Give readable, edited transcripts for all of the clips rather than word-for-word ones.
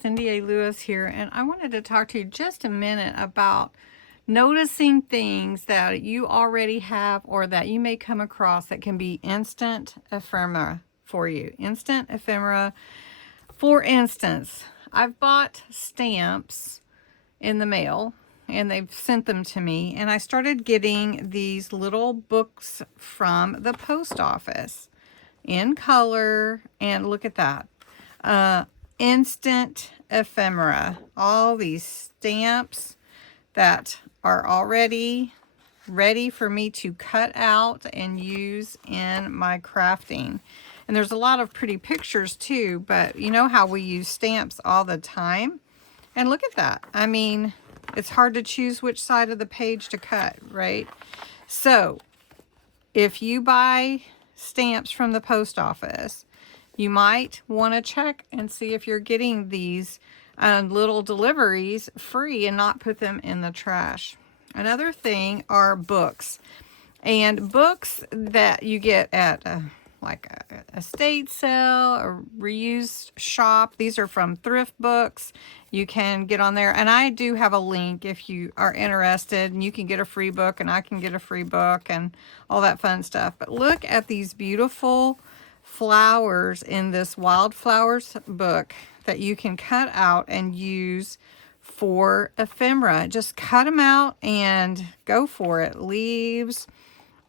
Cindy A. Lewis here, and I wanted to talk to you just a minute about noticing things that you already have or that you may come across that can be instant ephemera for you. Instant ephemera. For instance, I've bought stamps in the mail and they've sent them to me, and I started getting these little books from the post office in color, and look at that. Instant ephemera. All these stamps that are already ready for me to cut out and use in my crafting. And there's a lot of pretty pictures too, but you know how we use stamps all the time? And look at that. I mean, it's hard to choose which side of the page to cut, right? So if you buy stamps from the post office, you might want to check and see if you're getting these little deliveries free and not put them in the trash. Another thing are books. And books that you get at like a estate sale or reused shop. These are from thrift books. You can get on there. And I do have a link if you are interested. And you can get a free book and I can get a free book and all that fun stuff. But look at these beautiful flowers in this wildflowers book that you can cut out and use for ephemera. Just cut them out and go for it. Leaves,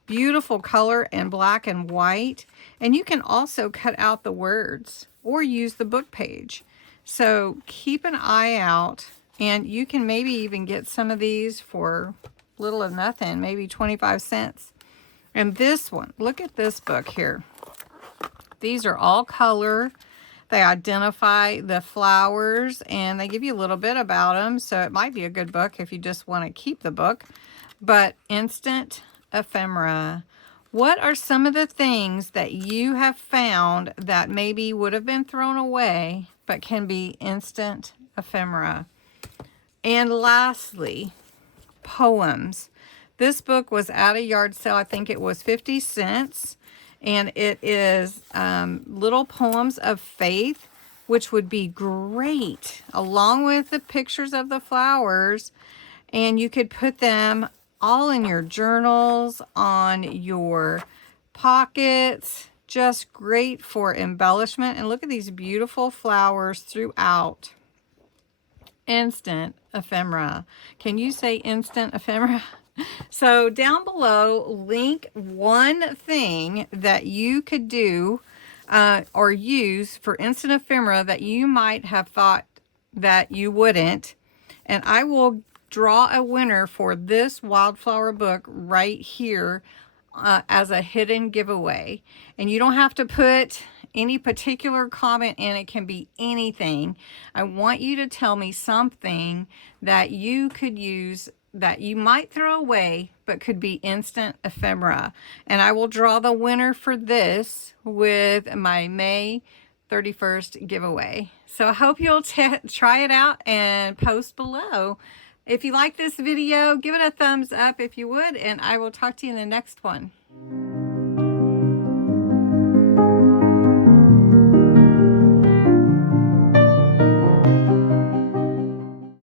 beautiful color and black and white. And you can also cut out the words or use the book page. So keep an eye out, and you can maybe even get some of these for little or nothing, maybe 25 cents. And this one, look at this book here. These are all color. They identify the flowers and they give you a little bit about them. So it might be a good book if you just want to keep the book. But instant ephemera. What are some of the things that you have found that maybe would have been thrown away but can be instant ephemera? And lastly, poems. This book was at a yard sale. I think it was 50 cents. And it is little poems of faith, which would be great along with the pictures of the flowers. And you could put them all in your journals, on your pockets. Just great for embellishment. And look at these beautiful flowers throughout. Instant ephemera. Can you say instant ephemera? So down below, link one thing that you could do or use for instant ephemera that you might have thought that you wouldn't. And I will draw a winner for this wildflower book right here as a hidden giveaway. And you don't have to put any particular comment in. It can be anything. I want you to tell me something that you could use that you might throw away but could be instant ephemera, and I will draw the winner for this with my May 31st giveaway. So I hope you'll try it out and post below. If you like this video, give it a thumbs up if you would, and I will talk to you in the next one.